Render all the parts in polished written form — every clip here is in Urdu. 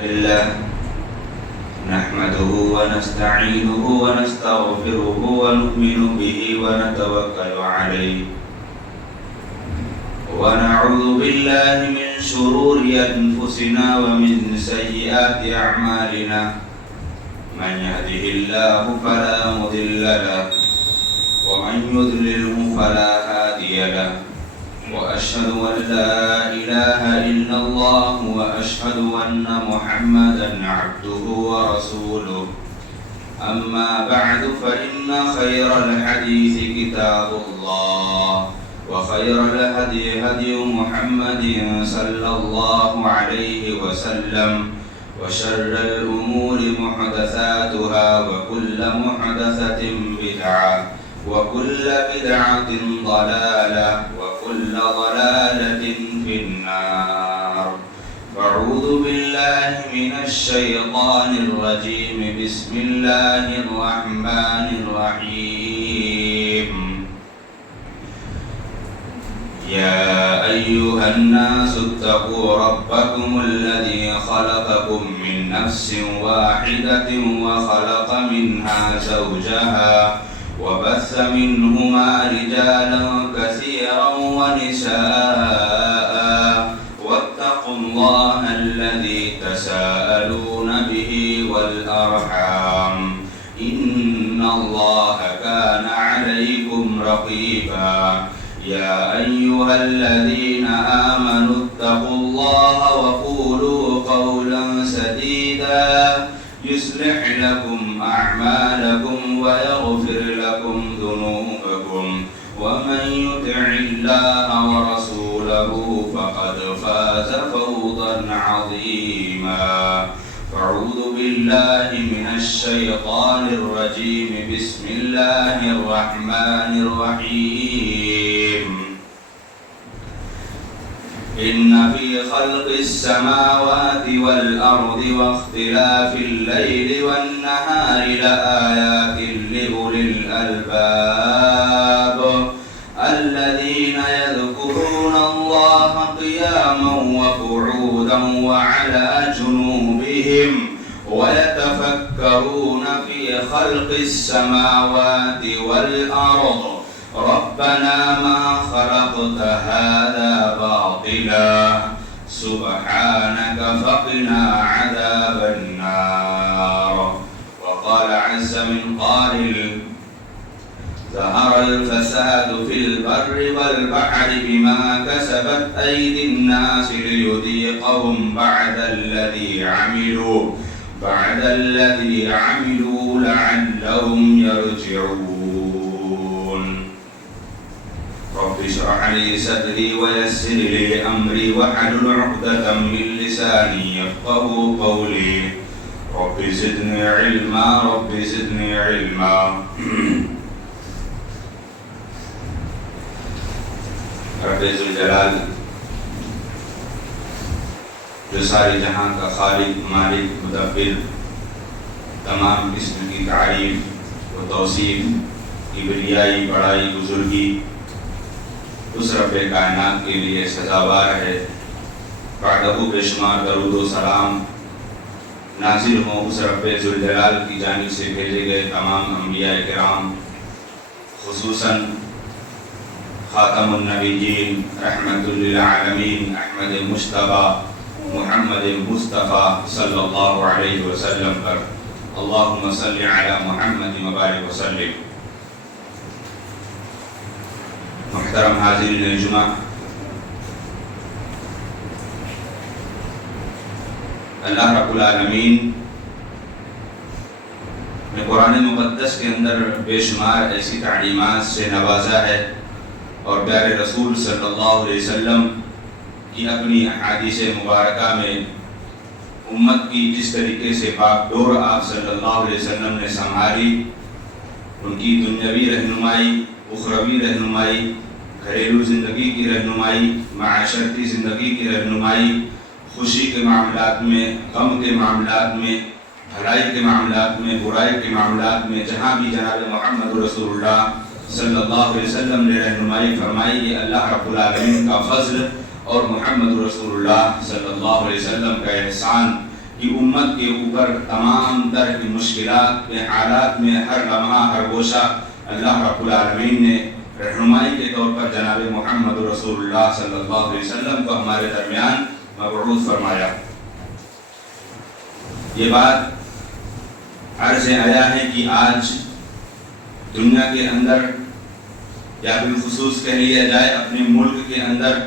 لله نحمده ونستعينه ونستغفره ونؤمن به ونتوكل عليه ونعوذ بالله من شرور أنفسنا ومن سيئات أعمالنا من يهده الله فلا مضل له ومن يضلله فلا هادي له وأشهد أن لا إله إلا الله وأشهد أن محمدا عبده ورسوله أما بعد فإن خير الحديث كتاب الله وخير الهدي هدي محمد صلى الله عليه وسلم وشر الأمور محدثاتها وكل محدثة بدعة وكل بدعة ضلالة وكل ضلالة في النار. أعوذ بالله من الشيطان الرجيم. بسم الله الرحمن الرحيم. يا أيها الناس اتقوا ربكم الذي خلقكم من نفس واحدة وخلق منها زوجها وبث منهما رجالا كثيرا ونساء واتقوا الله الذي تساءلون به والأرحام إن الله كان عليكم رقيبا. يا أيها الذين آمنوا اتقوا الله وقولوا قولا سديدا يصلح لكم أعمالكم ويغفر لكم ذنوبكم ومن يطع الله ورسوله فقد فاز فوزا عظيما. أعوذ بالله من الشيطان الرجيم. بسم الله الرحمن الرحيم. إن في خلق السماوات والأرض واختلاف الليل والنهار لآيات لأولي الألباب الذين يذكرون الله قياما وقعودا وعلى جنوبهم ويتفكرون في خلق السماوات والأرض ربنا ما خلقت هذا باطلا سبحانك فقنا عذاب النار. وقال عز من قائل ظهر الفساد في البر والبحر بما كسبت أيدي الناس ليذيقهم بعد الذي عملوا لعلهم يرجعون. رب اشرح لي صدري ويسر لي أمري واحلل عقدة من لساني يفقهوا قولي. رب زدني علما رب زدني علما. رب ذوالجلال جو ساری جہاں کا خالق مالک مدبر تمام قسم کی تعریف و توصیف کبریائی بڑائی بزرگی اس رب کائنات کے لیے سزاوار ہے. بعدہ بے شمار درود و سلام نازل ہوں اس رب ذوالجلال کی جانب سے بھیجے گئے تمام انبیاء کرام خصوصاً خاتم النبیین رحمت للعالمین احمد مصطفیٰ محمد مصطفیٰ صلی اللہ علیہ وسلم پر. اللہم صلی علی محمد وبارک وسلم. محترم حاضرین جمعہ، اللہ رب العالمین نے قرآن مقدس کے اندر بے شمار ایسی تعلیمات سے نوازا ہے اور پیارے رسول صلی اللہ علیہ وسلم کی اپنی احادیث مبارکہ میں امت کی جس طریقے سے باک ڈور آپ صلی اللہ علیہ وسلم نے سنبھالی، ان کی دنیاوی رہنمائی، اخروی رہنمائی، گھریلو زندگی کی رہنمائی، معاشرتی زندگی کی رہنمائی، خوشی کے معاملات میں، غم کے معاملات میں، بھلائی کے معاملات میں، برائی کے معاملات میں، جہاں بھی جناب محمد رسول اللہ صلی اللہ علیہ وسلم نے رہنمائی فرمائی، یہ اللہ رب العالمین کا فضل اور محمد رسول اللہ صلی اللہ علیہ وسلم کا احسان کہ امت کے اوپر تمام تر کی مشکلات کے حالات میں ہر لمحہ ہر گوشہ اللہ رب العالمین نے رہنمائی کے طور پر جناب محمد رسول اللہ صلی اللہ علیہ وسلم کو ہمارے درمیان مبعوث فرمایا۔ یہ بات عرض آیا ہے کہ آج دنیا کے اندر یا بالخصوص کہہ لیا جائے اپنے ملک کے اندر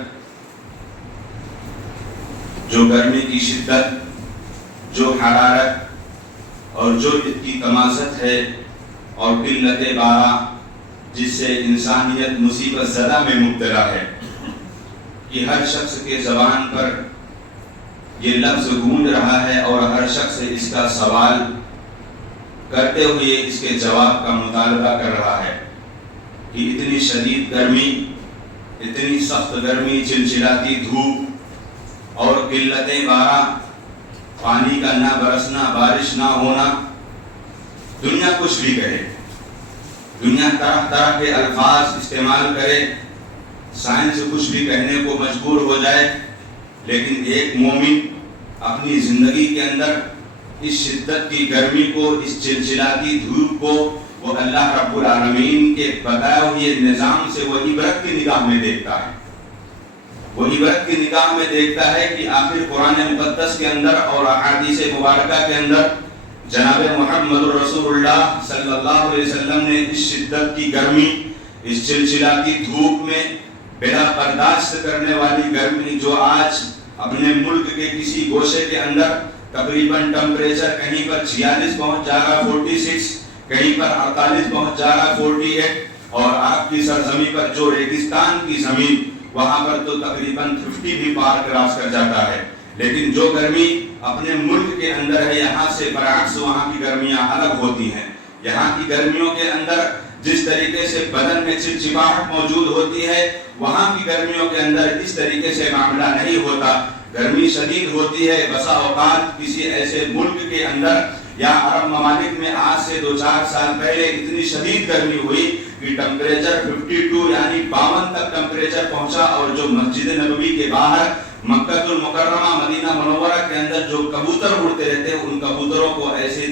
جو گرمی کی شدت، جو حرارت اور جو کی تمازت ہے اور قلت بارہ جس سے انسانیت مصیبت زدہ میں مبتلا ہے، کہ ہر شخص کے زبان پر یہ لفظ گونج رہا ہے اور ہر شخص اس کا سوال کرتے ہوئے اس کے جواب کا مطالبہ کر رہا ہے کہ اتنی شدید گرمی، اتنی سخت گرمی، چلچلاتی دھوپ اور قلت بارہ، پانی کا نہ برسنا، بارش نہ ہونا، دنیا کچھ بھی کہے، دنیا طرح طرح کے الفاظ استعمال کرے، سائنس کچھ بھی کہنے کو مجبور ہو جائے، لیکن ایک مومن اپنی زندگی کے اندر اس شدت کی گرمی کو، اس چلچلاتی دھوپ کو وہ اللہ رب العالمین کے بتائے ہوئے نظام سے وہ عبرت کی نگاہ میں دیکھتا ہے۔ وہ عبرت کی نگاہ میں دیکھتا ہے کہ آخر قرآن مقدس کے اندر اور احادیث مبارکہ کے اندر جناب محمد رسول اللہ صلی اللہ علیہ وسلم نے اس شدت کی گرمی، اس چلچلاتی دھوپ میں بلا برداشت کرنے والی گرمی جو آج اپنے ملک کے کسی گوشے کے اندر تقریباً ٹمپریچر کہیں پر 46 پہنچ جا رہا، 46، کہیں پر 48 پہنچ جا رہا، 48، اور آپ کی سرزمین پر جو ریگستان کی زمین وہاں پر تو تقریباً 50 بھی پار کراس کر جاتا ہے۔ لیکن جو گرمی اپنے ملک کے اندر ہے، یہاں سے برعکس وہاں کی گرمیاں الگ ہوتی ہیں۔ یہاں کی گرمیوں کے اندر جس طریقے سے بدن میں چپچپاہٹ موجود ہوتی ہے، وہاں کی گرمیوں کے اندر اس طریقے سے معاملہ نہیں ہوتا۔ گرمی شدید ہوتی ہے، بسا اوقات کسی ایسے ملک کے اندر یا عرب ممالک میں آج سے 2-4 سال پہلے اتنی شدید گرمی ہوئی کہ ٹمپریچر 52 یعنی 52 تک ٹمپریچر پہنچا، اور جو مسجد نبوی کے باہر مکہ المکرمہ مدینہ منورہ کے اندر جو کبوتر اڑتے رہتے ہیں، ان کبوتروں کو ایسے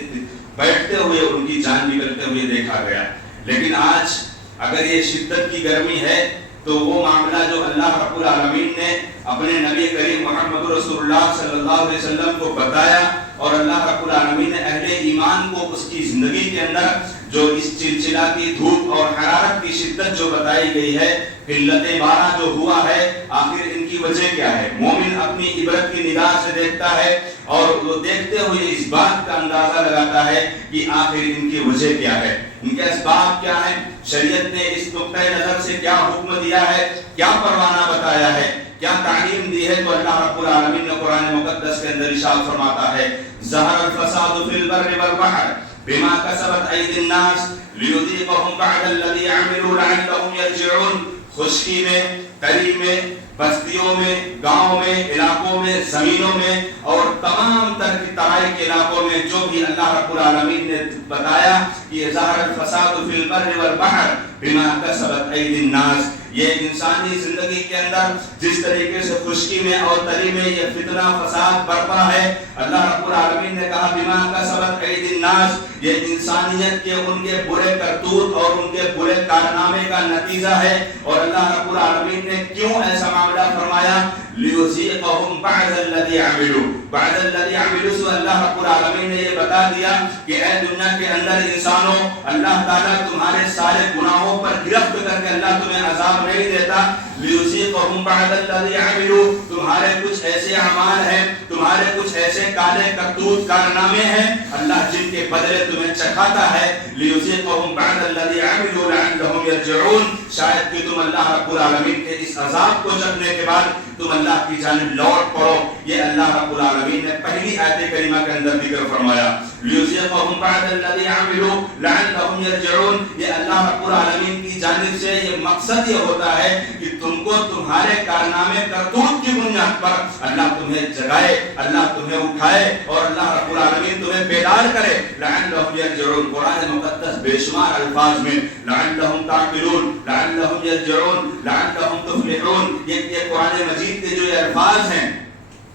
بیٹھتے ہوئے ان کی جان نکلتے ہوئے دیکھا گیا۔ لیکن آج اگر یہ شدت کی گرمی ہے تو وہ معاملہ جو اللہ رب العالمین نے اپنے نبی کریم محمد رسول اللہ صلی اللہ علیہ وسلم کو بتایا، اور اللہ رب العالمین نے اہل ایمان کو اس کی زندگی کے اندر جو اس چلچلاتی دھوپ اور حرارت کی شدت جو بتائی گئی ہے، قلت بارہ جو ہوا ہے، آخر ان کی وجہ کیا ہے؟ مومن اپنی عبرت کی نگاہ سے دیکھتا ہے اور وہ دیکھتے ہوئے اس بات کا اندازہ لگاتا ہے کہ آخر ان کی وجہ کیا ہے، ان کے اسباب کیا ہیں، شریعت نے اس نقطۂ نظر سے کیا حکم دیا ہے، کیا پروانہ بتایا ہے، کیا تعلیم دی ہے۔ تو اللہ رب العالمین نے قرآن مقدس کے اندر ارشاد فرماتا ہے، ظہر الفساد فی البر والبحر بما کسبت ایدی الناس لیذیقہم بعد الذی عملوا لعلہم یرجعون۔ خشکی میں، تری میں، بستیوں میں، گاؤں میں، علاقوں میں، زمینوں میں اور تمام تر کی ترائی کے علاقوں میں جو بھی اللہ رب العالمین نے بتایا کہ ظہر الفساد فی البر والبحر بما کسبت ایدی الناس، یہ انسانی زندگی کے اندر جس طریقے سے خشکی میں اور تری میں یہ فتنہ فساد برپا ہے، اللہ رب العالمین نے کہا بما کسبت ایدی الناس، یہ انسانیت کے ان کے برے کرتوت اور ان کے برے کارنامے کا نتیجہ ہے۔ اور اللہ رب العالمین نے کیوں ایسا معاملہ فرمایا؟ لیذیقہم بعد الذی عملوا، بعد الذی عملوا سے اللہ رب العالمین نے یہ بتا دیا کہ اے دنیا کے اندر انسانوں، اللہ تعالیٰ تمہارے سارے گناہوں پر گرفت کر کے اللہ تمہیں عذاب نہیں دیتا۔ لیذیقہم بعد الذی عملوا، تمہارے کچھ ایسے اعمال ہیں، تمہارے کچھ ایسے کالے کرتوت کارنامے ہیں، اللہ جن کے بدلے تمہیں چکھاتا ہے۔ لیذیقہم بعد الذی عملوا لعلہم یرجعون، شاید کہ تم اللہ رب العالمین کے اس عذاب کو چکھنے کے بعد تم اللہ کی جانب لوٹ پڑو۔ یہ اللہ رب العالمین نے پہلی آیت کریمہ کے اندر ذکر فرمایا، لیذیقہم بعد الذی عملوا لعلہم یرجعون۔ یہ اللہ رب العالمین کی جانب سے یہ مقصد یہ ہوتا ہے کہ تم کو تمہارے کارنامے کرتوت کی بنیاد پر اللہ تمہیں جگائے، اللہ تمہیں اٹھائے اور اللہ رب العالمین تمہیں بیدار کرے۔ لعلہم یرجعون، قرآن مقدس بے شمار الفاظ میں لعلہم تعقلون، لعلہم یرجعون، لعلہم تفلحون، یہ قرآن مجید کے جو یہ الفاظ ہیں،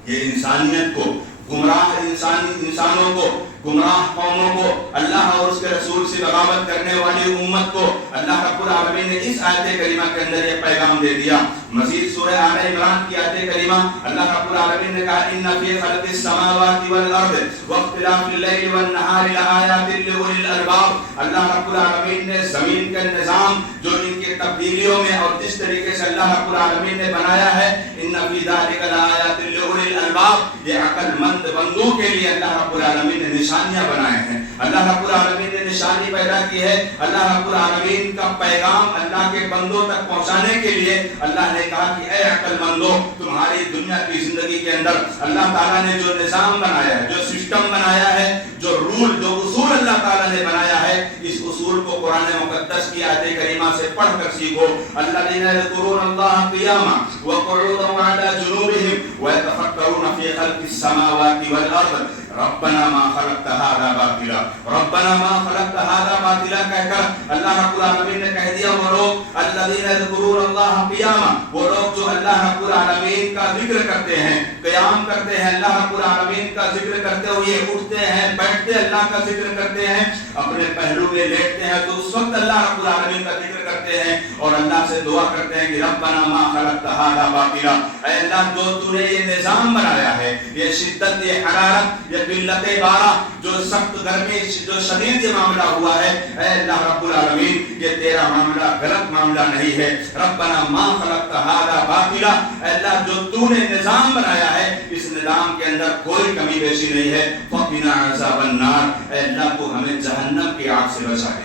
یہ انسانیت کو گمراہ انسانوں کو، گمراہ قوموں کو، اللہ اور اس کے رسول سے بغاوت کرنے والی امت کو اللہ رب العالمین نے اس آیت کریمہ کے اندر یہ پیغام دے دیا۔ مزید سورہ آل عمران کی آیت کریمہ اللہ رب العالمین نے کہا ان فی خلق السماوات والارض واختلاف اللیل والنہار لآیات لأولی الالباب۔ اللہ رب العالمین نے زمین کا نظام جو ان کے تبدیلیوں میں اور جس طریقے سے اللہ رب العالمین نے بنایا ہے، ان فی ذلک لآیات لأولی الالباب، یہ عقل مند بندوں کے لیے اللہ رب العالمین نے نشانیاں بنائے ہیں۔ اللہ رب العالمین نے نشانی پیدا کی ہے۔ اللہ رب العالمین کا پیغام اللہ کے بندوں تک پہنچانے کے لیے اللہ نے کہا کہ اے عقل مندو، تمہاری دنیا کی زندگی کے اندر اللہ تعالیٰ نے جو نظام بنایا ہے، جو سسٹم بنایا ہے، جو رول، جو اصول اللہ تعالیٰ نے بنایا ہے، اس اصول کو قرآن مقدس کی آیت کریمہ سے پڑھ کر سیکھو۔ الذین یذکرون اللہ قیاما وقعودا وعلی جنوبہم ویتفکرون فی خلق السماوات والارض ربنا ما خلقت هذا باطلا، ربنا ما خلقت هذا باطلا کہہ کر اللہ رب العالمین نے کہہ دیا وہ لوگ الذین یذکرون اللہ قیاما، وہ لوگ جو اللہ رب العالمین کا ذکر کرتے ہیں، قیام کرتے ہیں، اللہ رب العالمین کا ذکر کرتے ہوئے اٹھتے ہیں، بیٹھتے اللہ کا ذکر کرتے ہیں، اپنے پہلو میں لیٹتے ہیں تو اس وقت اللہ رب العالمین کا ذکر کرتے ہیں اور اللہ سے دعا کرتے ہیں کہ ربنا ما خلقت هذا باطلا، اے اللہ جو تو نے یہ نظام بنایا ہے، یہ شدت، یہ حرارت، یہ قلت بارہ، جو سخت گرمی، جو شدید یہ معاملہ ہوا ہے، اے اللہ رب العالمین یہ تیرا معاملہ غلط معاملہ نہیں ہے۔ ربنا ما خلقت هذا باطلا، اے اللہ جو تو نے نظام بنایا ہے اس نظام کے اندر کوئی کمی بیشی نہیں ہے۔ فقنا عذاب النار، اے اللہ تو ہمیں جہنم کی آگ سے بچا لے،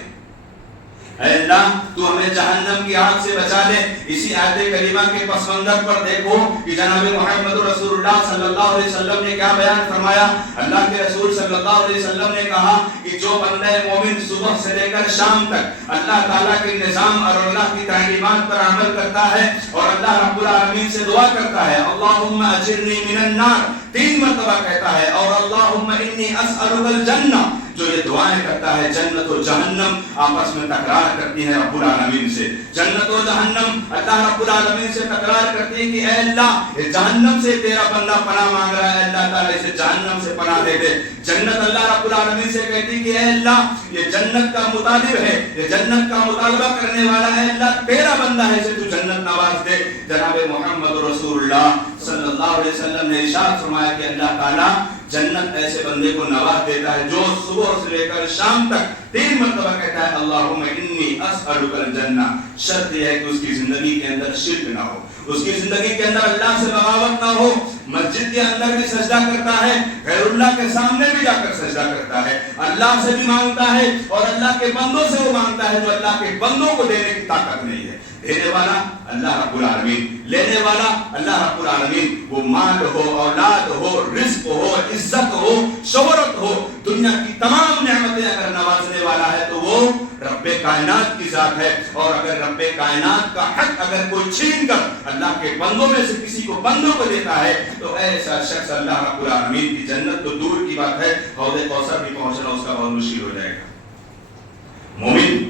اے اللہ تو ہمیں جہنم کی آگ سے بچا لے۔ اسی آیت کریمہ کے پس منظر پر دیکھو کہ جناب محمد رسول اللہ صلی اللہ علیہ وسلم نے کیا بیان فرمایا۔ اللہ کے رسول صلی اللہ علیہ وسلم نے کہا کہ جو بندہ مومن صبح سے لے کر شام تک اللہ تعالیٰ کے نظام اور اللہ کی تعلیمات پر عمل کرتا ہے اور اللہ رب العالمین سے دعا کرتا ہے اللہم اجرنی من النار، 3 مرتبہ کہتا ہے، اور اللہم انی اسألک الجنہ، جو یہ دعائیں کرتا ہے جنت و جہنم آپس میں تکرار کرتی ہیں رب العالمین سے۔ جنت و جہنم اللہ رب العالمین سے تکرار کرتی ہے کہ اے اللہ یہ جہنم سے تیرا بندہ پناہ مانگ رہا ہے، اللہ تعالیٰ اسے جہنم سے پناہ دے دے۔ جنت اللہ رب العالمین سے کہتی کہ اے اللہ یہ جنت کا مطالب ہے، یہ جنت کا مطالبہ کرنے والا ہے، اللہ تیرا بندہ ہے، اسے تو جنت نواز دے۔ جناب محمد رسول اللہ صلی اللہ علیہ وسلم نے ارشاد فرمایا کہ اللہ تعالیٰ جنت ایسے بندے کو نواز دیتا ہے جو صبح سے لے کر شام تک 3 مرتبہ کہتا ہے اللہم انی اسألک الجنہ۔ شرط یہ ہے کہ اس کی زندگی کے اندر شرک نہ ہو، اس کی زندگی کے اندر اللہ سے بغاوت نہ ہو، مسجد کے اندر بھی سجدہ کرتا ہے، غیر اللہ کے سامنے بھی جا کر سجدہ کرتا ہے، اللہ سے بھی مانگتا ہے اور اللہ کے بندوں سے وہ مانگتا ہے جو اللہ کے بندوں کو دینے کی طاقت نہیں ہے۔ دینے والا اللہ رب العالمین، لینے والا اللہ رب العالمین، وہ مال ہو، اولاد ہو، رزق ہو، عزت ہو، شہرت ہو، دنیا کی تمام نعمتیں اگر نوازنے والا ہے تو وہ رب کائنات کی ذات ہے۔ اور اگر رب کائنات کا حق اگر کوئی چھین کر اللہ کے بندوں میں سے کسی کو بندوں کو دیتا ہے تو ایسا شخص اللہ رب العالمین کی جنت تو دور کی بات ہے، حوض کوثر بھی پہنچنا اس کا بہت مشکل ہو جائے گا۔ مومن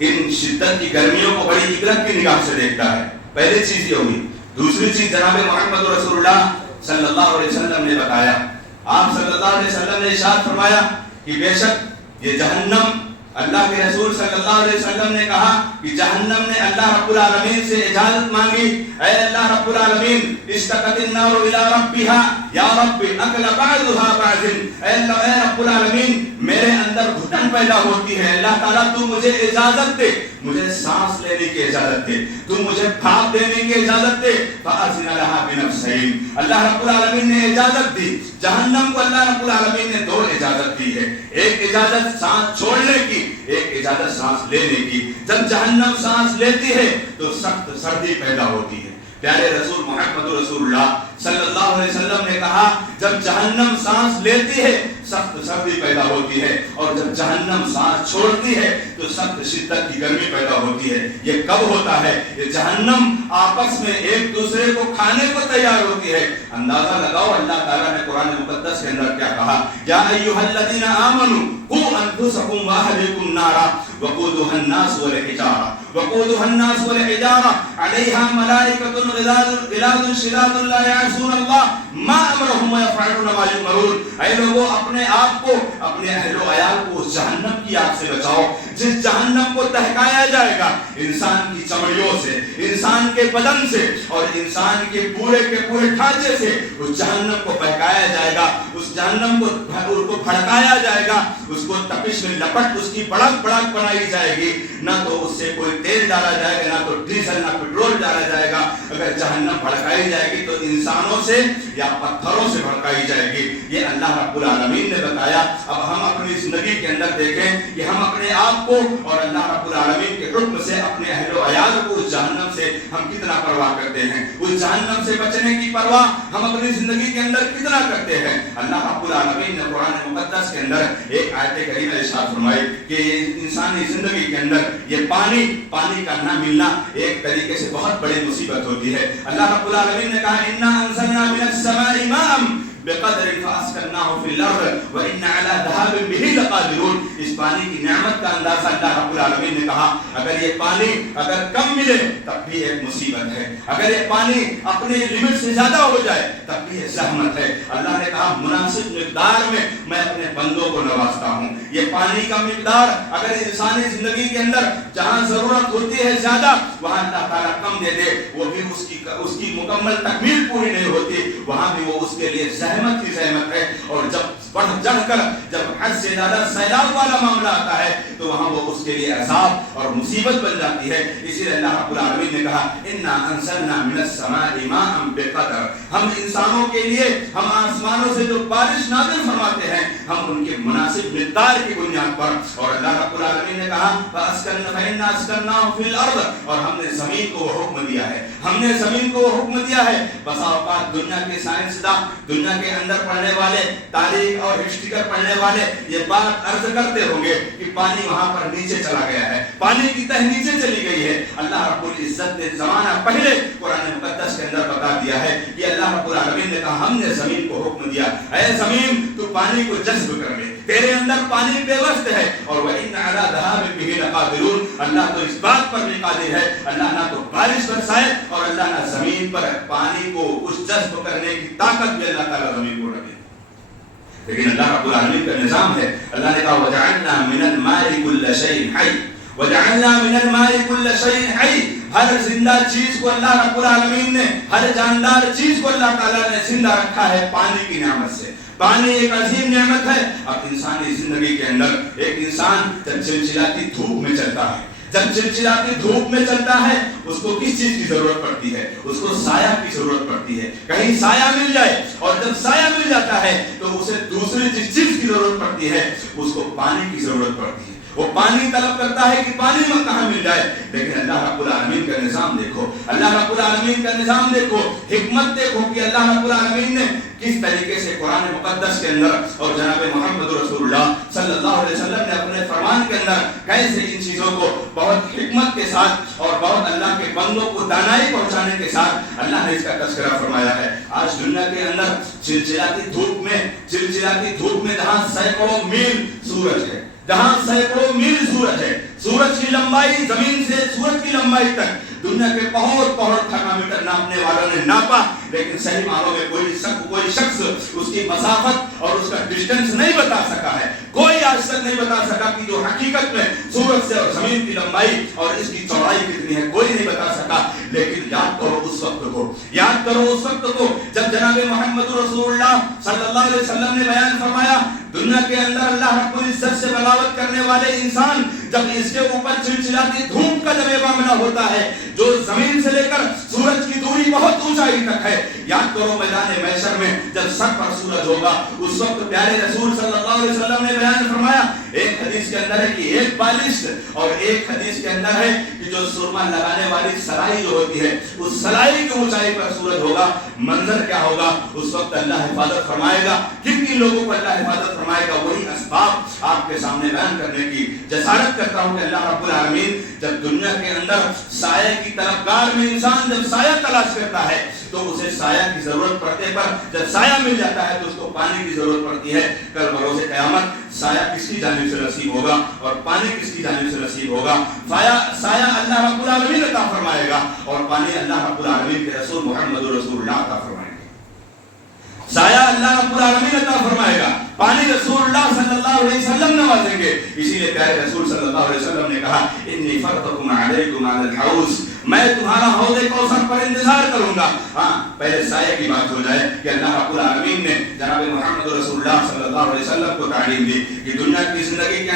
ان شدت کی گرمیوں کو بڑی عبرت کی نگاہ سے دیکھتا ہے، پہلی چیز یہ ہوئی۔ دوسری چیز جناب محمد رسول اللہ صلی اللہ علیہ وسلم نے بتایا، آپ صلی اللہ علیہ وسلم نے ارشاد فرمایا کہ بے شک یہ جہنم، اللہ کے رسول صلی اللہ علیہ وسلم نے کہا کہ جہنم نے اللہ رب العالمین سے اجازت مانگی، اے اللہ رب العالمین اشتقت النار الى ربها یا رب اکل بعضها بعض، اے رب العالمین میرے اندر گھٹن پیدا ہوتی ہے، اللہ تعالیٰ تو مجھے اجازت دے، مجھے سانس لینے کی اجازت دے، تو مجھے بھاپ دینے کی اجازت دے۔ فأذن لها بنفسین، اللہ رب العالمین نے اجازت دی۔ جہنم کو اللہ رب العالمین نے 2 اجازت دی ہے، ایک اجازت سانس چھوڑنے کی، ایک اجازت سانس لینے کی۔ جب جہنم سانس لیتی ہے تو سخت سردی پیدا ہوتی ہے۔ پیارے رسول محمد رسول اللہ صلی اللہ علیہ وسلم نے کہا جب جہنم سانس لیتی ہے سخت سردی پیدا ہوتی ہے، اور جب جہنم سانس چھوڑتی ہے تو سخت شدت کی گرمی پیدا ہوتی ہے۔ یہ کب ہوتا ہے؟ یہ جہنم آپس میں ایک دوسرے کو کھانے کو تیار ہوتی ہے۔ اندازہ لگاؤ اللہ تعالیٰ نے قرآن مقدس کے اندر کیا کہا، یا ایھا الذین آمنوا قوا انفسکم واہلیکم نارا وقودها الناس والحجارہ علیہا ملائکۃ غلاظ شداد لا یعصون اللہ ما امرهم ویفعلون ما یؤمرون۔ اے لوگوں، اپنے آپ کو، اپنے اہل و عیال کو اس جہنم کی آگ سے بچاؤ جس جہنم کو دہکایا جائے گا انسان کی چمڑیوں سے، انسان کے بدن سے اور انسان کے پورے ڈھانچے سے۔ اس جہنم کو بہکایا جائے گا، اس جہنم کو بھڑکایا جائے گا، اس کو تپش میں لپٹ اس کی بڑک بنائی جائے گی۔ نہ تو اس سے کوئی تیل ڈالا جائے گا، نہ تو ڈیزل، نہ پیٹرول ڈالا جائے گا۔ اگر جہنم بھڑکائی جائے گی تو انسانوں سے یا پتھروں سے بھڑکائی جائے گی۔ یہ اللہ رب العالمین نے بتایا۔ اب ہم اپنی زندگی کے اندر دیکھیں کہ ہم اپنے آپ کو اور اللہ رب العالمین کے حکم سے اپنے اہل و عیال کو اس جہنم سے ہم کتنا پرواہ کرتے ہیں، اس جہنم سے بچنے کی پرواہ ہم اپنی زندگی کے اندر کتنا کرتے ہیں۔ اللہ رب العالمین نے قرآن مقدس کے اندر ایک آیت کریمہ ارشاد فرمائی کہ انسانی زندگی کے اندر یہ پانی کا نہ ملنا ایک طریقے سے بہت بڑی مصیبت ہوتی ہے۔ اللہ رب العالمین نے کہا انا انزلنا من السماء ماء بقدر فاسکناہ فی الارض وان علی ذہاب بہ لقادرون۔ اس پانی کی نعمت کا اندازہ اللہ رب العالمین نے کہا اگر یہ پانی اگر کم ملے تب بھی ایک مصیبت ہے، اگر یہ پانی اپنے لمٹ سے زیادہ ہو جائے تب بھی یہ زحمت ہے۔ اللہ نے کہا مناسب مقدار میں اپنے بندوں کو نوازتا ہوں۔ یہ پانی کا مقدار اگر انسانی زندگی کے اندر جہاں ضرورت ہوتی ہے زیادہ وہاں اللہ تعالیٰ کم دے دے، وہ بھی اس کی مکمل تکمیل پوری نہیں ہوتی، وہاں بھی وہ اس کے لیے زحمت ہی زحمت ہے۔ اور جب بڑھ چڑھ کر جب حد سے زیادہ سیلاب والا معاملہ آتا ہے تو وہاں وہ اس کے لیے عذاب اور مصیبت بن جاتی ہے۔ اسی لیے اللہ رب العالمین نے کہا انا انزلنا من السماء ماء بقدر۔ ہم انسانوں کے لیے ہم آسمانوں سے جو بارش نازل فرماتے ہیں ہم ان کے مناسب مقدار کی بنیاد پر، اور اللہ رب العالمین نے کہا فَإِنَّا أَسْكَنَّاهُ فِي الْأَرْضِ، اور ہم نے زمین کو وہ حکم دیا ہے، ہم نے زمین کو وہ حکم دیا ہے۔ بسا اوقات دنیا کے سائنسداں، دنیا کے اندر پڑھنے والے، تاریخ اور ہسٹری کا پڑھنے والے یہ بات عرض کرتے ہوں گے کہ پانی وہاں پر نیچے چلا گیا ہے، پانی کی تہ نیچے چلی گئی ہے۔ اللہ رب العزت نے زمانہ پہلے قرآن مقدس کے اندر بتا دیا ہے کہ اللہ رب العالمین نے کہا ہم نے زمین کو حکم دیا اے زمین تو پانی کو جذب کر لے، تیرے اندر پانی بے وقت ہے، اور وَإِنَّ عَلَىٰ ذَهَابٍ بِهِ لَقَادِرُونَ۔ اللہ تو اس بات پر بھی قادر ہے، اللہ نہ تو بارش برسائے اور اللہ نہ زمین پر پانی کو اس جذب کرنے کی طاقت بھی اللہ تعالیٰ زمین کو رکھے۔ لیکن اللہ رب العالمین کا نظام ہے، اللہ نے کہا وَجَعَلْنَا مِنَ الْمَاءِ كُلَّ شَيْءٍ حَيٍّ وَجَعَلْنَا مِنَ الْمَاءِ كُلَّ شَيْءٍ حَيٍّ۔ ہر زندہ چیز کو اللہ رب العالمین نے، ہر جاندار چیز کو اللہ تعالیٰ نے زندہ رکھا ہے پانی کی نعمت سے۔ پانی ایک عظیم نعمت ہے۔ اب انسانی زندگی کے اندر ایک انسان جب چلچلاتی دھوپ میں چلتا ہے، جب چلچلاتی دھوپ میں چلتا ہے اس کو کس چیز کی ضرورت پڑتی ہے؟ اس کو سایہ کی ضرورت پڑتی ہے، کہیں سایہ مل جائے، اور جب سایہ مل جاتا ہے تو اسے دوسری جس چیز کی ضرورت پڑتی ہے اس کو پانی کی ضرورت پڑتی ہے، وہ پانی طلب کرتا ہے کہ پانی میں کہاں مل جائے۔ لیکن اللہ رب العالمین کا نظام دیکھو، اللہ رب العالمین کا نظام دیکھو، حکمت دیکھو کہ اللہ رب العالمین نے کس طریقے سے قرآن مقدس کے اندر اور جناب محمد رسول اللہ صلی اللہ علیہ وسلم نے اپنے فرمان کے اندر کیسے ان چیزوں کو بہت حکمت کے ساتھ اور بہت اللہ کے بندوں کو دانائی پہنچانے کے ساتھ اللہ نے اس کا تذکرہ فرمایا ہے۔ آج دنیا کے اندر چلچلاتی دھوپ میں جہاں سینکڑوں میل سورج ہے، جہاں سینکڑوں میل سورج ہے، سورج کی لمبائی زمین سے سورج کی لمبائی تک دنیا کے بہت تھرمامیٹر ناپنے والوں نے ناپا، لیکن صحیح معنوں میں کوئی شخص اس کی مسافت اور اس کا ڈسٹنس نہیں بتا سکا ہے، کوئی آج تک نہیں بتا سکا کہ جو حقیقت میں سورج سے اور زمین کی لمبائی اور اس کی چوڑائی کتنی ہے، کوئی نہیں بتا سکا۔ لیکن یاد کرو اس وقت کو جب جناب محمد رسول اللہ صلی اللہ علیہ وسلم نے بیان فرمایا دنیا کے اندر اللہ رب العزت سے بغاوت کرنے والے انسان جب اس کے اوپر چلچلاتی دھوپ کا جب یہ معاملہ ہوتا ہے جو زمین سے لے کر سورج کی دوری بہت اونچائی تک ہے، یاد کرو میدان محشر میں جب سر پر سورج ہوگا اس وقت پیارے رسول صلی اللہ علیہ وسلم نے بیان فرمایا ایک حدیث کے اندر ہے کہ ایک بالش، اور ایک حدیث کے اندر ہے کہ جو سرما لگانے والی سلائی جو ہوتی ہے اس سلائی کی اونچائی پر سورج ہوگا، منظر کیا ہوگا اس وقت اللہ حفاظت فرمائے گا۔ کن کن لوگوں کو اللہ حفاظت فرمائے گا وہی اسباب آپ کے سامنے بیان کرنے کی جسارت کرتا ہوں کہ اللہ رب العالمین جب دنیا کے اندر سایہ کی طلبگار میں انسان جب سایہ تلاش کرتا ہے تو اسے سایہ کی ضرورت پڑتے پر جب سایہ مل جاتا ہے تو اس کو پانی کی ضرورت پڑتی ہے۔ کل بروز قیامت سایہ کس کی جانب سے نصیب ہوگا اور پانی کس کی جانب سے نصیب ہوگا؟ سایہ اللہ رب العالمین عطا فرمائے گا اور پانی اللہ رب العالمین کے رسول محمد رسول اللہ عطا فرمائے گا۔ سایہ اللہ رب العالمین عطا فرمائے گا، پانی رسول اللہ صلی اللہ علیہ وسلم نوازیں گے۔ اسی لیے پیارے رسول صلی اللہ علیہ وسلم نے کہا انی فرضکم علیکم علی الحوض، میں تمہارا حوض کوثر پر انتظار کروں گا۔ ہاں پہلے سایہ کی بات ہو جائے کہ اللہ رب العالمین نے جناب محمد رسول اللہ صلی اللہ علیہ وسلم کو تعلیم دی کہ دنیا کی زندگی کے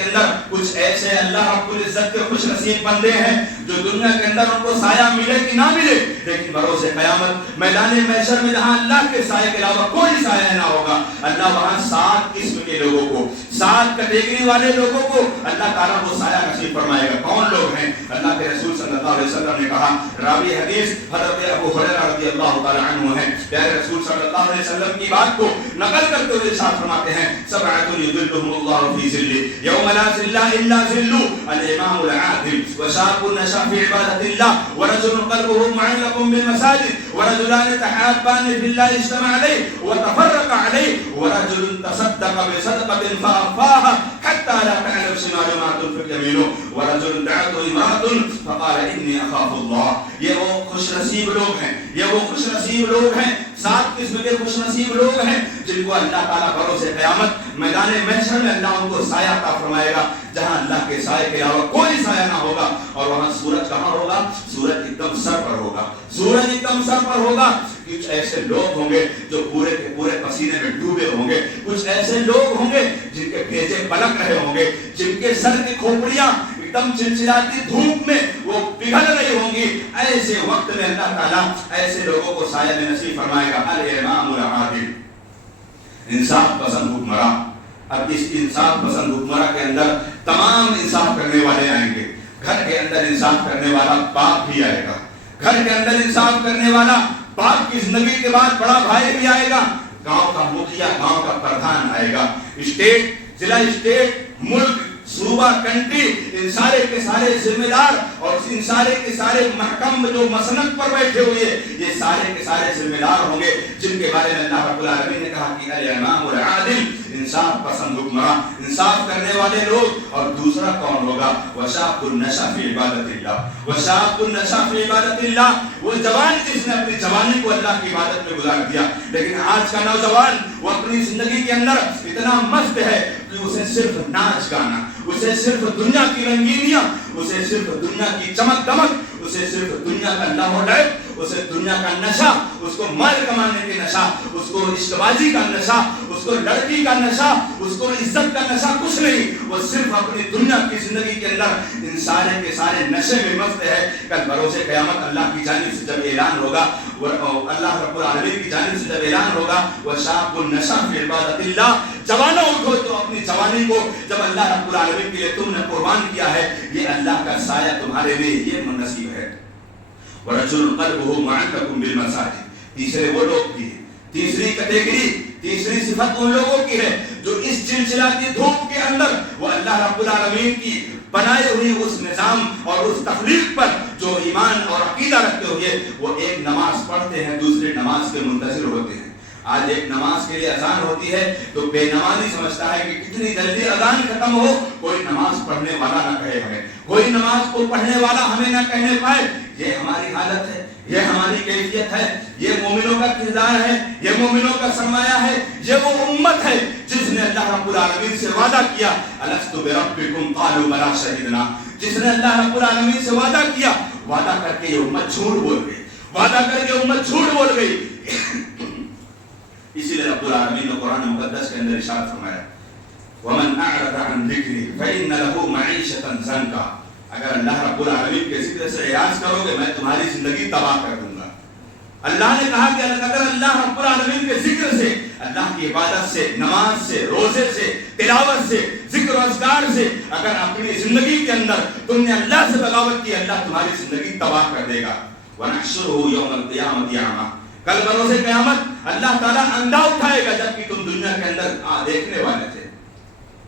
اندر کچھ ایسے اللہ رب العزت کے خوش نصیب بندے ہیں جو دنیا کے اندر ان کو سایہ ملے کہ نہ ملے، لیکن بروز قیامت میدان محشر میں جہاں اللہ کے سایہ کے علاوہ کوئی سایہ نہ ہوگا، اللہ وہاں 7 قسم کے لوگوں کو، 7 کیٹیگری والے لوگوں کو اللہ تعالیٰ وہ سایہ نصیب فرمائے گا۔ کون لوگ ہیں؟ اللہ کے رسول صلی اللہ علیہ وسلم نے کہا، راوی حدیث حضرت ابو ہریرہ رضی اللہ تعالی عنہ ہے، پیارے رسول صلی اللہ علیہ وسلم کی بات کو نقل کرتے ہوئے ارشاد فرماتے ہیں سبعۃ یظلهم اللہ فی ظلہ یوم لا ظل الا ظلہ، الامام العادل وشاب نشأ فی عبادۃ اللہ ورجل قلبه معلق بالمساجد ورجلان تحابان فی اللہ اجتمع علیہ وتفرق علیہ ورجل تصدق بصدقۃ فأخفاها حتى لا تعلم شماله ما تنفق يمينه ورجل دعته امرأة فقال انی اخاف اللہ۔ یہ وہ خوش نصیب لوگ ہیں، یہ وہ خوش نصیب لوگ ہیں، 7 قسم کے خوش نصیب لوگ ہیں جن کو اللہ تعالیٰ بروز قیامت میدان محشر میں اللہ ان کو سایہ عطا فرمائے گا جہاں اللہ کے سائے کے علاوہ کوئی سایہ نہ ہوگا۔ اور وہاں سورج کہاں ہوگا؟ سورج ایک دم سر پر ہوگا، سورج ایک دم سر پر ہوگا۔ کچھ ایسے لوگ ہوں گے جو پورے کے پورے پسینے میں ڈوبے ہوں گے، کچھ ایسے لوگ ہوں گے جن کے بھیجے پلک رہے ہوں گے، جن کے سر کی کھوپڑیاں ایک دم چلچلاتی دھوپ میں وہ پگھل رہی ہوں گی۔ ایسے وقت میں اللہ تعالیٰ ایسے لوگوں کو سایہ میں نصیب فرمائے گا۔ الامام العادل، انصاف پسند حکمراں۔ اب اس انصاف پسند حکمراں کے اندر تمام انصاف کرنے والے آئیں گے۔ گھر کے اندر انصاف کرنے والا باپ بھی آئے گا، گھر کے اندر انصاف کرنے والا باپ کی زندگی کے بعد بڑا بھائی بھی آئے گا، گاؤں کا مکھیا، گاؤں کا پردھان آئے گا، اسٹیٹ، ضلع اسٹیٹ، ملک، صوبہ، کنٹری، ان سارے کے سارے ذمہ دار اور ان سارے کے سارے محکم جو مسند پر بیٹھے ہوئے یہ سارے کے سارے ذمہ دار ہوں گے جن کے بارے میں اللہ رب العالمین نے کہا کہ الامام العادل، انصاف پسند حکمراں، انصاف کرنے والے لوگ۔ اور دوسرا کون ہوگا؟ وشاب نشأ فی عبادت اللہ، وشاب نشأ فی عبادت اللہ، وہ جوان جس نے اپنی جوانی کو اللہ کی عبادت میں گزار دیا۔ لیکن آج کا نوجوان وہ اپنی زندگی کے اندر اتنا مست ہے کہ اسے صرف ناچ گانا، اسے صرف دنیا کی رنگینیاں، اسے صرف دنیا کی چمک دمک، اسے صرف دنیا کا لہو و لعب، اسے دنیا کا نشہ، اس کو مال کمانے کے نشہ، اس کو عشق بازی کا نشہ، اس کو لڑکی کا نشہ، اس کو عزت کا نشہ کچھ نہیں، وہ صرف اپنی دنیا کی زندگی کے اندر ان سارے کے سارے نشے میں مست ہے۔ کل بروز قیامت اللہ کی جانب سے جب اعلان ہوگا، اللہ رب العالمین کی جانب سے جب اعلان ہوگا وشاب نشأ فی عبادت اللہ، جوانوں اٹھو تو اپنی جوانی کو جب اللہ رب العالمین کے لیے تم نے قربان کیا ہے، یہ اللہ کا سایہ تمہارے لیے یہ نصیب ہے۔ ورجل قلبه معلق بالمساجد، تیسرے وہ لوگ بھی ہیں، تیسری کیٹیگری، تیسری صفت ان لوگوں کی ہے جو اس چلچلاتی دھوپ کے اندر وہ اللہ رب العالمین کی بنائے ہوئی اس نظام اور اس تخلیق پر جو ایمان اور عقیدہ رکھتے ہوئے وہ ایک نماز پڑھتے ہیں، دوسری نماز کے منتظر ہوتے ہیں۔ آج ایک نماز کے لیے اذان ہوتی ہے تو بے نمازی سمجھتا ہے کہ کتنی جلدی اذان ختم ہو، کوئی نماز پڑھنے والا نہ کہے ہمیں، کوئی نماز کو پڑھنے والا ہمیں نہ کہنے پائے۔ یہ ہماری حالت ہے، یہ ہماری کیفیت ہے، یہ مومنوں کا کردار ہے، یہ مومنوں کا سرمایہ ہے، یہ وہ امت ہے جس نے اللہ رب العالمین سے وعدہ کیا الست بربکم قالوا بلا شہدنا، جس نے اللہ رب العالمین سے وعدہ کیا، وعدہ کر کے یہ امت جھوٹ بول گئی، وعدہ کر کے امت جھوٹ بول گئی۔ اسی لیے رب العالمین نے قرآن مقدس کے اندر ارشاد فرمایا وَمَنْ أَعْرَضَ عَنْ ذِكْرِي فَإِنَّ لَهُ مَعِيشَةً ضَنْكًا، اگر اللہ رب العالمین کے ذکر سے اعراض کرو گے میں تمہاری زندگی تباہ کر دوں گا۔ اللہ نے کہا کہ اگر اللہ رب العالمین کے ذکر سے اللہ کی عبادت سے، نماز سے، روزے سے، تلاوت سے، ذکر و اذکار سے اگر اپنی زندگی کے اندر تم نے اللہ سے بغاوت کی، اللہ تمہاری زندگی تباہ کر دے گا۔ وَنَحْشُرُهُ يَوْمَ الْقِيَامَةِ أَعْمَىٰ، کل بروز قیامت اللہ تعالیٰ اندھا اٹھائے گا جبکہ تم دنیا کے اندر دیکھنے والے تھے۔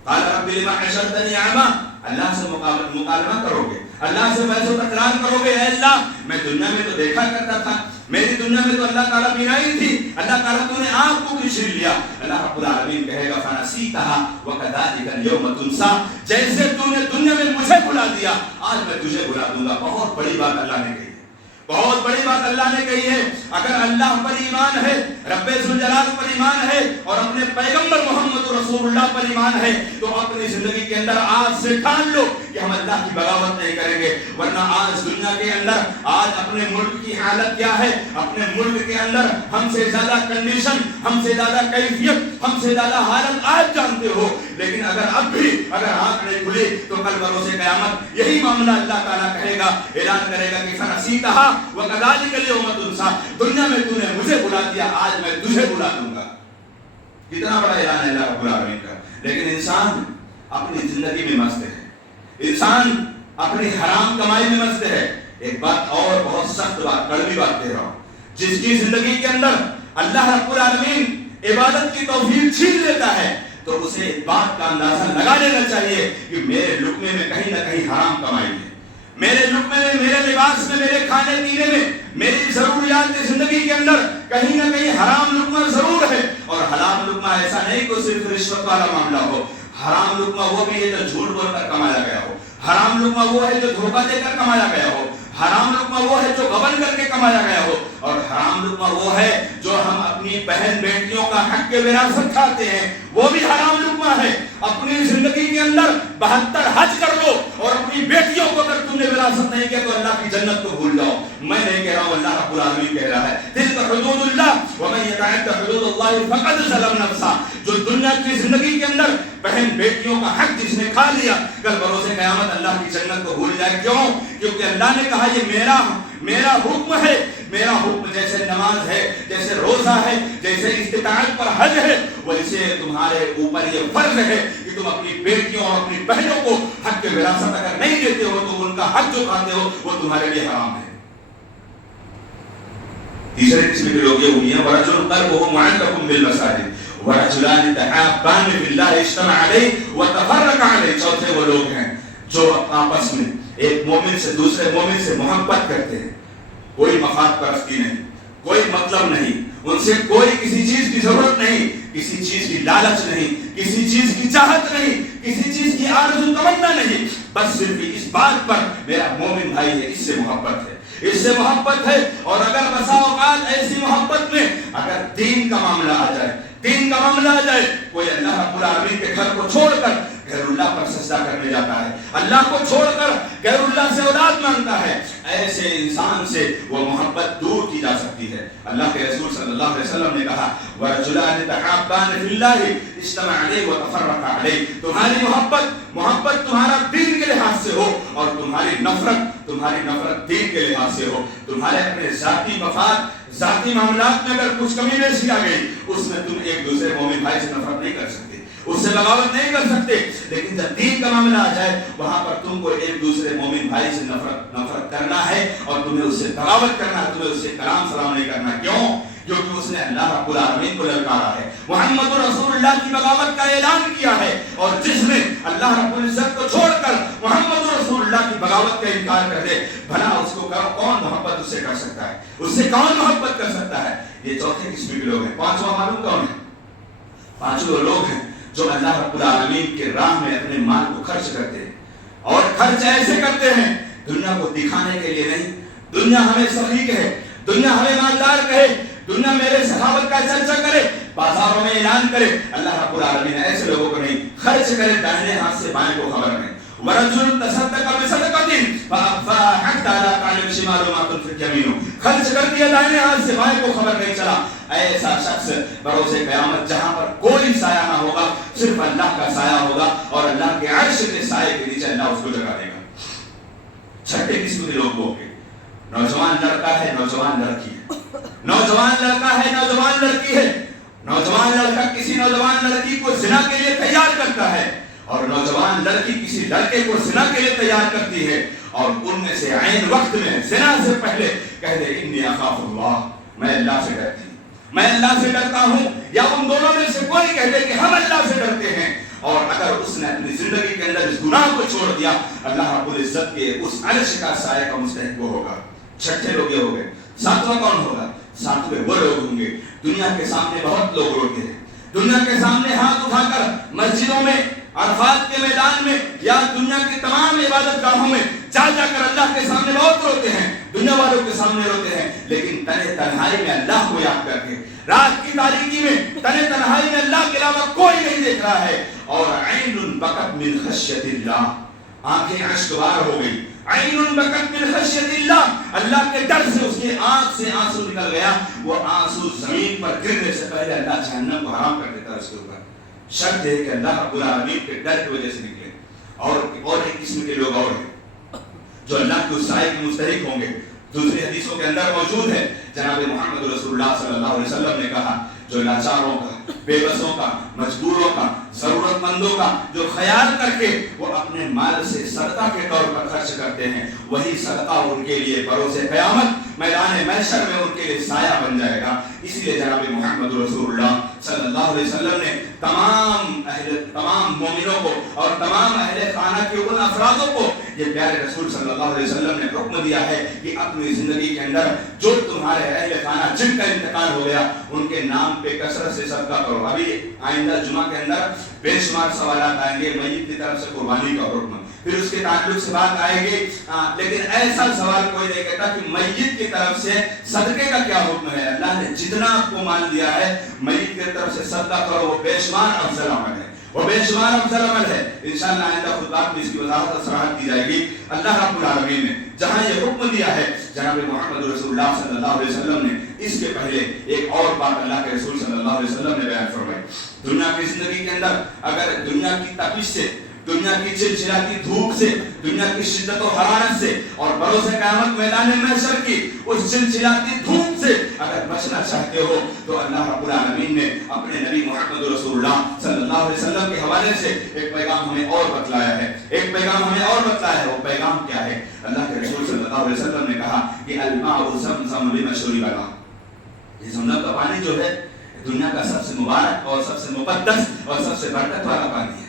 قال رب لما حشرتني اعمى، اللہ سے مکالمہ کرو گے، اللہ سے بحث و تکرار کرو گے، اے اللہ میں دنیا میں تو دیکھا کرتا تھا، میری دنیا میں تو اللہ تعالیٰ بینائی تھی، اللہ تعالیٰ تو نے آنکھ کو کیوں چھین لیا؟ اللہ رب العالمین کہے گا فَنَسِيتَهَا وَكَذَلِكَ الْيَوْمَ تُنسَىٰ، جیسے تو نے دنیا میں مجھے بھلا دیا آج میں تجھے بھلا دوں گا۔ بہت بڑی بات اللہ نے کہی ہے، بہت بڑی بات اللہ نے کہی ہے۔ اگر اللہ پر ایمان ہے، رب ذوالجلال پر ایمان ہے اور اپنے پیغمبر محمد رسول اللہ پر ایمان ہے تو اپنی زندگی کے اندر آج سے ٹھان لو کہ ہم اللہ کی بغاوت نہیں کریں گے، ورنہ آج دنیا کے اندر آج اپنے ملک کی حالت کیا ہے؟ اپنے ملک کے اندر ہم سے زیادہ کنڈیشن، ہم سے زیادہ کیفیت، ہم سے زیادہ حالت آج جانتے ہو، لیکن اگر اب بھی اگر آنکھ نہیں کھلی تو کل بروز قیامت یہی معاملہ اللہ تعالیٰ کہے گا، اعلان کرے گا کہ فَنَسِيتَهَا وَكَذَلِكَ الْيَوْمَ تُنسَىٰ، دنیا میں تو نے مجھے بلا دیا آج میں تجھے بلا دوں گا۔ کتنا بڑا اعلان ہے اللہ رب العالمین کا، لیکن انسان اپنی زندگی میں مست ہے، انسان اپنی حرام کمائی میں مست ہے۔ ایک بات اور بہت سخت بات، کڑوی بات کہہ رہا ہوں، جس کی زندگی کے اندر اللہ رب العالمین عبادت کی توفیق چھین لیتا ہے تو اسے اس بات کا اندازہ لگا لینا چاہیے کہ میرے لقمے میں کہیں نہ کہیں حرام کمائی ہے، میرے لقمے میں، میرے لباس میں، میرے کھانے پینے میں، میری ضروریات زندگی کے اندر کہیں نہ کہیں حرام لقمہ ضرور ہے۔ اور حرام لقمہ ایسا نہیں کہ صرف رشوت والا معاملہ ہو، حرام لقمہ وہ بھی ہے جو جھوٹ بول کر کمایا گیا ہو، حرام لقمہ وہ ہے جو دھوکہ دے کر کمایا گیا ہو، حرام لقمہ وہ ہے جو غبن کر کے کمایا گیا ہو، اور حرام لقمہ وہ ہے جو ہم اپنی بہن بیٹیوں کا حق کے وراثت کھاتے ہیں، وہ بھی حرام لقمہ ہے۔ اپنی زندگی کے اندر 72 حج کر لو اور اپنی بیٹیوں کو اگر تم نے وراثت نہیں کیا تو اللہ کی جنت کو بھول جاؤ۔ میں نہیں کہہ رہا ہوں، اللہ رب العالمین کہہ رہا ہے تلک حدود اللہ ومن یتعد حدود اللہ فقد ظلم نفسہ، جو دنیا کی زندگی کے اندر بہن بیٹیوں کا حق جس نے کھا لیا کل بروز قیامت اللہ کی جنت کو بھول جائے۔ کیوں؟ کیونکہ اللہ نے کہا یہ میرا حکم ہے، میرا حکم جیسے نماز ہے، جیسے روزہ ہے، جیسے استطاعت پر حج ہے، ویسے تمہارے اوپر یہ فرض ہے کہ تم اپنی بیٹیوں اور اپنی بہنوں کو حق کے وراثت اگر نہیں دیتے ہو تو ان کا حق جو کھاتے ہو وہ تمہارے لیے حرام ہے۔ تیسرے قسم کے لوگ یہ ہوئی ہیں وَرَجُلٌ قَلْبُهُ مُعَلَّقٌ بِالْمَسَاجِدِ وَرَجُلَانِ تَحَابَّانِ فِي اللَّهِ اجْتَمَعَ عَلَيْهِ وَتَفَرَّقَ عَلَيْهِ، چوتھے وہ لوگ ہیں جو آپس میں ایک مومن سے دوسرے مومن سے محبت کرتے ہیں، کوئی مفاد پرستی نہیں، کوئی مطلب نہیں، ان سے کوئی کسی چیز کی ضرورت نہیں، کسی چیز کی لالچ نہیں، کسی چیز کی چاہت نہیں، کسی چیز کی آرزو تمنا نہیں، بس صرف اس بات پر میرا مومن بھائی ہے، اس سے محبت ہے، اس سے محبت ہے۔ اور اگر بسا اوقات ایسی محبت میں اگر دین کا معاملہ آ جائے، دین کا معاملہ آ جائے، کوئی اللہ رب العالمین کے گھر کو چھوڑ کر غیر اللہ پر سجدہ کرنے جاتا ہے، اللہ کو چھوڑ کر غیر اللہ سے اولاد مانگتا ہے، ایسے انسان سے وہ محبت دور کی جا سکتی ہے۔ اللہ کے رسول صلی اللہ علیہ وسلم نے کہا وَرَجُلَانِ تَحَابَّانِ فِي اللَّهِ اجْتَمَعَ عَلَيْهِ وَتَفَرَّقَ عَلَيْهِ، تمہاری محبت تمہارا دین کے لحاظ سے ہو اور تمہاری نفرت دین کے لحاظ سے ہو، تمہارے اپنے ذاتی مفاد، ذاتی معاملات میں اگر کچھ کمی بیشی آ گئی اس میں تم ایک دوسرے مومن بھائی سے نفرت نہیں کر سکتے، اس سے بغاوت نہیں کر سکتے، لیکن جب دین کا معاملہ آ جائے وہاں پر تم کو ایک دوسرے مومن بھائی سے نفرت کرنا ہے اور تمہیں اس سے بغاوت کرنا ہے، تمہیں اس سے کلام سلام نہیں کرنا۔ کیوں؟ کیونکہ اس نے اللہ رب العالمین کو للکارا ہے، محمد رسول اللہ کی بغاوت کا اعلان کیا ہے، اور جس نے اللہ رب العزت کو چھوڑ کر محمد رسول اللہ کی بغاوت کا انکار کر دے بھلا اس کو کون محبت اس سے کر سکتا ہے، اس سے کون محبت کر سکتا ہے؟ یہ چوتھے قسم کے لوگ ہیں۔ پانچواں معلوم کون ہے؟ پانچوں لوگ ہیں جو اللہ رب العالمین کے راہ میں اپنے مال کو خرچ کرتے ہیں، اور خرچ ایسے کرتے ہیں دنیا کو دکھانے کے لیے نہیں، دنیا ہمیں سخی کہے، دنیا ہمیں مالدار کہے، دنیا میرے صحابت کا چرچا کرے، بازاروں میں اعلان کرے، اللہ رب العالمین ایسے لوگوں کو نہیں، خرچ کرے دائیں ہاتھ سے بائیں کو خبر نہیں۔ وَرَجُلٌ تَصَدَّقَ بِصَدَقَةٍ فَأَخْفَاهَا حَتَّىٰ لَا تَعْلَمَ شِمَالُهُ مَا تُنْفِقُ يَمِينُهُ، خرچ کر دیا دائیں ہاتھ سے بائیں کو خبر نہیں چلا، ایسا شخص بروز قیامت جہاں پر کوئی سایہ نہ ہوگا، صرف اللہ کا سایہ ہوگا، اور اللہ کے عرش کے سائے کے نیچے اللہ اس کو جگہ دے گا۔ چھٹے قسم کے لوگ ہوں گے، نوجوان لڑکا ہے، نوجوان لڑکی ہے، نوجوان لڑکا ہے، نوجوان لڑکی ہے، نوجوان لڑکا کسی نوجوان لڑکی کو زنا کے لیے تیار کرتا ہے اور نوجوان لڑکی کسی لڑکے کو زنا کے لیے تیار کرتی ہے اور ان میں سے عین وقت میں زنا سے پہلے کہہ دے انی اخاف اللہ، میں اللہ سے ڈرتی ہوں، میں اللہ سے ڈرتا ہوں، یا ان دونوں میں سے کوئی کہہ دے کہ ہم اللہ سے ڈرتے ہیں، اور اگر اس نے اپنی زندگی کے اندر اس گناہ کو چھوڑ دیا اللہ رب العزت کے اس عرش کا سایہ کا مستحق وہ ہوگا۔ چھٹے لوگ یہ ہو گئے، ساتواں کون ہوگا؟ ساتویں وہ لوگ ہوں گے دنیا کے سامنے بہت لوگ روتے ہیں، دنیا کے سامنے ہاتھ اٹھا کر مسجدوں میں، عرفات کے میدان میں یا دنیا کی تمام عبادت گاہوں میں جا جا کر اللہ کے سامنے بہت روتے ہیں، دنیا والوں کے سامنے روتے ہیں، لیکن تنے تنہائی میں اللہ کو یاد کر کے، رات کی تاریکی میں تنے تنہائی میں اللہ کے علاوہ کوئی نہیں دیکھ رہا ہے، اور عین بکت من خشیت اللہ، آنکھیں اشکبار ہو گئی، عین بکت من خشیت اللہ، اللہ کے ڈر سے اس کی آنکھ سے آنسو نکل گیا، وہ آنسو زمین پر گرنے سے پہلے اللہ جہنم کو حرام کر دیتا ہے اس کے اوپر۔ شرط ہے کہ اللہ رب العالمین کے ڈر کی وجہ سے نکلے، اور ایک قسم کے لوگ اور ہیں جو اللہ کے اس سائے کے مستحق ہوں گے۔ دوسری حدیثوں کے اندر موجود ہے، جناب محمد رسول اللہ صلی اللہ علیہ وسلم نے کہا جو لاچاروں کا، بے بسوں کا، مجبوروں کا، ضرورت مندوں کا جو خیال کر کے وہ اپنے مال سے صدقہ کے طور پر خرچ کرتے ہیں، وہی صدقہ ان کے لیے بروز قیامت میدان محشر میں ان کے لیے سایہ بن جائے گا۔ اسی لیے جناب محمد رسول اللہ صلی اللہ علیہ وسلم نے تمام مومنوں کو اور تمام اہل خانہ کے ان افرادوں کو یہ پیارے رسول صلی اللہ علیہ وسلم نے حکم دیا ہے کہ اپنی زندگی کے اندر جو تمہارے اہل خانہ جن کا انتقال ہو گیا ان کے نام پہ کثرت سے صدقہ کرو۔ ابھی آئندہ جمعہ کے اندر بے شمار سوالات آئیں گے، میت کی طرف سے قربانی کا حکم، پھر اس کے تعلق سے بات آئے گی، لیکن ایسا سوال کوئی نہیں کہتا کہ میت کی طرف سے صدقے کا کیا حکم ہے۔ اللہ نے جتنا آپ کو مال دیا ہے میت کی طرف سے صدقہ کرو، وہ بے شمار افضل عمل ہے، وہ بے شمار افضل عمل ہے۔ انشاءاللہ آئندہ خطبات میں اس کی وضاحت اور صراحت کی جائے گی۔ اللہ رب العالمین نے جہاں یہ حکم دیا ہے، جناب محمد رسول اللہ صلی اللہ علیہ وسلم نے اس کے پہلے ایک اور بات اللہ کے رسول صلی اللہ علیہ وسلم نے بیان فرمائی۔ دنیا کی زندگی کے اندر اگر دنیا کی تپش سے، دنیا کی چلچلاتی دھوپ سے، دنیا کی شدت و حرارت سے اور بروز قیامت میدان محشر کی اس چلچلاتی دھوپ سے اگر بچنا چاہتے ہو تو اللہ رب العالمین نے اپنے نبی محمد رسول اللہ صلی اللہ علیہ وسلم کے حوالے سے ایک پیغام ہمیں اور بتلایا ہے، ایک پیغام ہمیں اور بتلایا ہے۔ وہ پیغام کیا ہے؟ اللہ کے رسول صلی اللہ علیہ وسلم نے کہا کہ الماء زمزم لمن شرب له، یہ زمزم کا پانی جو ہے دنیا کا سب سے مبارک اور سب سے مقدس اور سب سے برکت والا پانی ہے،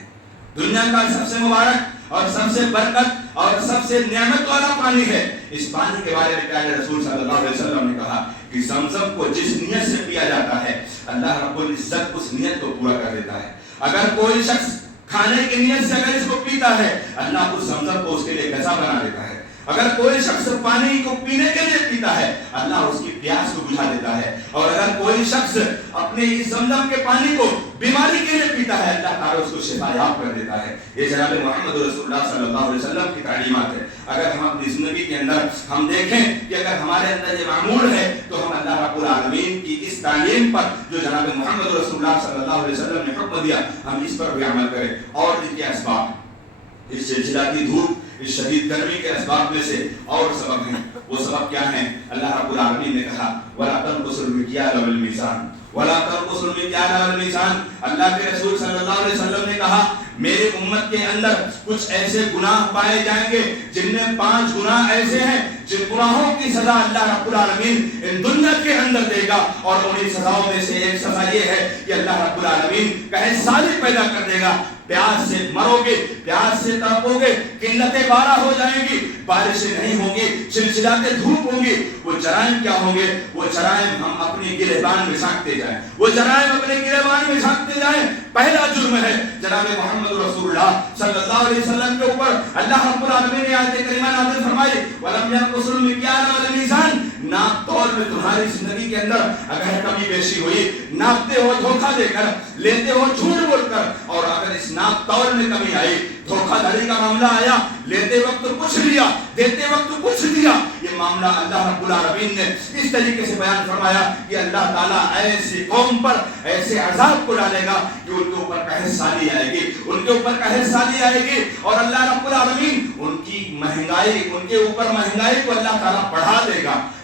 دنیا کا سب سے مبارک اور سب سے برکت اور سب سے نعمت والا پانی ہے۔ اس پانی کے بارے میں پیارے رسول صلی اللہ علیہ وسلم نے کہا کہ زمزم کو جس نیت سے پیا جاتا ہے اللہ رب العزت اس نیت کو پورا کر دیتا ہے۔ اگر کوئی شخص کھانے کی نیت سے اگر اس کو پیتا ہے اللہ اس زمزم کو اس کے لیے غذا بنا دیتا ہے۔ اگر کوئی شخص پانی کو پینے کے لیے پیتا ہے اللہ اس کی پیاس کو بجھا دیتا ہے، اور اگر کوئی شخص اپنے اس زمزم کے پانی کو بیماری کے لیے پیتا ہے اللہ تعالیٰ اس کو شفا یاب کر دیتا ہے۔ یہ جناب محمد رسول اللہ صلی اللہ علیہ وسلم کی تعلیمات ہے۔ اگر ہم اپنی زندگی کے اندر ہم دیکھیں کہ اگر ہمارے اندر یہ معمول ہے تو ہم اللہ رب العالمین کی اس تعلیم پر جو جناب محمد رسول اللہ صلی اللہ علیہ وسلم نے حکم دیا ہم اس پر بھی عمل کریں۔ اور ان کے اسباب، اس چلچلاتی دھوپ، اس شدید گرمی کے اسباب میں سے اور سبب ہیں، وہ سبب کیا ہیں؟ اللہ رب العالمین نے کہا وَلَا تَنْقُصُوا الْمِكْيَالَ وَالْمِيزَانَ وَلَا تَنْقُصُوا الْمِكْيَالَ وَالْمِيزَانَ۔ اللہ کے رسول صلی اللہ علیہ وسلم نے کہا میرے امت کے اندر کچھ ایسے گناہ پائے جائیں گے جن میں 5 گناہ ایسے ہیں جن گناہوں کی سزا اللہ رب العالمین ان دنیا کے اندر دے گا، اور انہی سزاؤں میں سے ایک سزا یہ ہے کہ اللہ رب العالمین قحط سالی پیدا کر دے گا، پیاس سے مرو گے، پیاس سے تڑپو گے، قلتیں بارہ ہو جائیں گی، بارشیں نہیں ہوں گی، چلچلاتے دھوپ ہوں گی۔ وہ جرائم کیا ہوں گے؟ وہ جرائم ہم اپنی گریبان میں جھانکتے جائیں، وہ جرائم اپنے گریبان میں جھانکتے جائیں۔ پہلا جرم ہے جناب محمد رسول اللہ صلی اللہ علیہ وسلم کے اوپر اللہ رب العالمین نے آیت کریمہ نازل فرمائی وَلَمْ يَنْقُصُوا الْمِكْيَالَ وَالْمِيزَانَ۔ ناپ تول میں تمہاری زندگی کے اندر اگر کمی بیشی ہوئی، ناپتے ہو دھوکہ دے کر، لیتے ہو جھوٹ بول کر، اور اگر اس ناپ تول میں کمی آئی، دھوکہ دھڑی کا معاملہ آیا، لیتے وقت کچھ لیا، دیتے وقت کچھ دیا، یہ معاملہ اللہ رب العالمین نے اس طریقے سے بیان فرمایا کہ اللہ تعالیٰ ایسی قوم پر ایسے عذاب کو ڈالے گا کہ ان کے اوپر قحط سالی آئے گی، ان کے اوپر قحط سالی آئے گی، اور اللہ رب العالمین ان کی مہنگائی، ان کے اوپر مہنگائی کو اللہ تعالیٰ بڑھا دے گا۔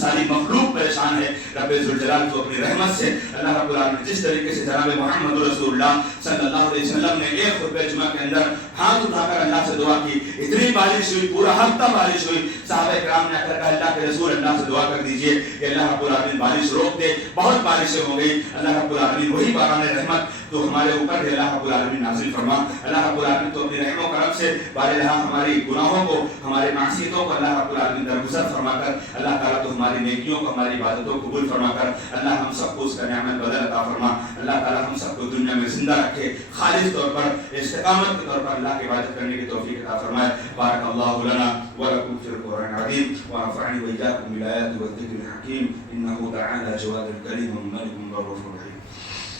ساری مخلوق پریشان ہے. رب ذوالجلال تو اپنی رحمت سے اللہ رب العالمین جس طریقے سے جناب محمد رسول اللہ صلی اللہ علیہ وسلم نے ایک خطبہ جمعہ کے اندر ہاتھ اٹھا کر اللہ سے دعا کی, اتنی بارش ہوئی, پورا ہفتہ بارش ہوئی. صحابہ کرام نے آ کر کہا اللہ کے رسول اللہ سے دعا کر دیجئے کہ اللہ رب العالمین بارش روک دے. بہت بارشیں ہو گئی. اللہ رب العالمین وہی باران رحمت تو ہمارے اوپر ہے اللہ رب العالمین نازل فرما. اللہ رب العالمین تو اپنی رحم و کرم سے بارہا ہماری گناہوں کو, ہمارے معصیتوں کو اللہ رب العالمین درگزر فرما کر اللہ تعالیٰ تو ہماری نیکیوں کو, ہماری عبادتوں کو قبول فرما کر اللہ ہم سب کو اس کا نعمت بدل عطا فرما. اللہ تعالیٰ ہم سب کو دنیا میں زندہ رکھے, خالص طور پر استقامت کے طور پر اللہ کی عبادت کرنے کی توفیق عطا فرمائے. بارک اللہ لنا ولکم فی القرآن العظیم ونفعنی وإیاکم بالآیات والذکر الحکیم انہ تعالی جواد کریم ملک رؤوف رحیم.